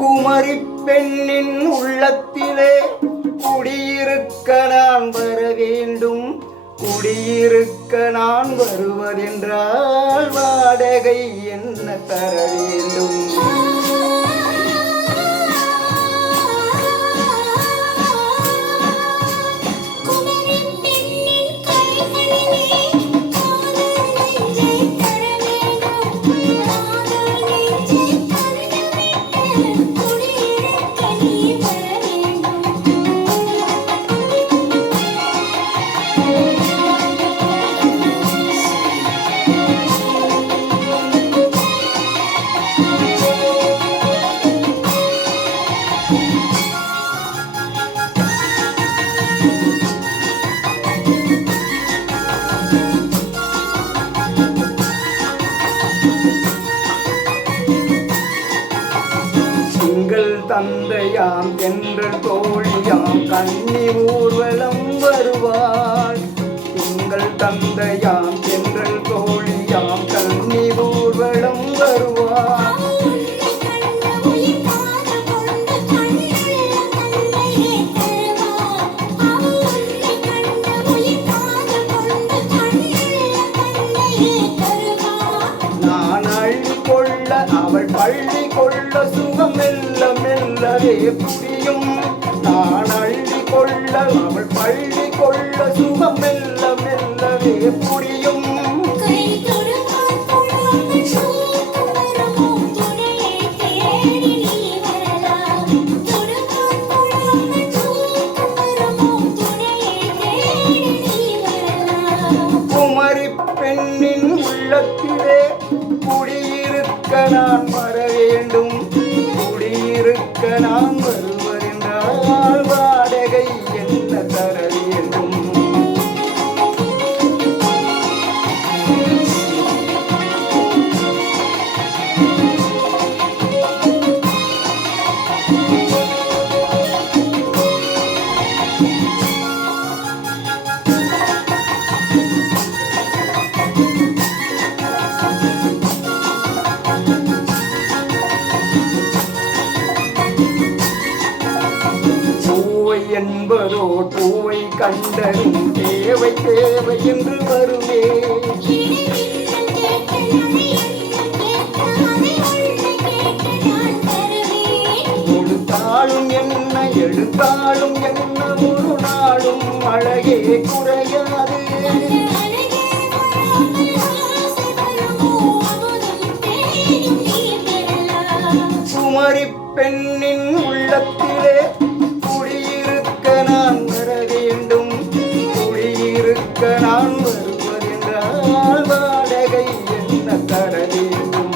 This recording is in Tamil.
குமரி பெண்ணின் உள்ளத்திலே குடியிருக்க நான் வர வேண்டும். குடியிருக்க நான் வருவதென்றால் வாடகை என்ன தர வேண்டும்? தந்தையாம் என்ற தோழியாம் கன்னி ஊர்வலம் வருவாள். எங்கள் தந்தையாம் என்ற தோழியாம் கன்னி ஊர்வலம் வருவாள். நான் அள்ளி கொள்ள அவள் பள்ளி கொள்ள சுகம் மெல்ல மெல்லவே புரியும். நான் அள்ளி கொள்ள அவள் பள்ளி கொள்ள சுகம் மெல்ல மெல்லவே புரியும். குமரி பெண்ணின் உள்ளத்திலே குடியிருக்க நான் வர வேண்டும். குடியிருக்க நான் வருவதென்றால் வாடகை என்ன தர வேண்டும்? என்பதோ பூவை கண்டரும் தேவை தேவை என்று வருமே. கொடுத்தாலும் என்ன எடுத்தாலும் என்ன ஒரு நாளும் அழகே குறையாது. குமரி பெண்ணின் உள்ளத்திலே நான் வர வேண்டும். குடியிருக்க நான் வருவதென்றால் வாடகை என்ன தர வேண்டும்?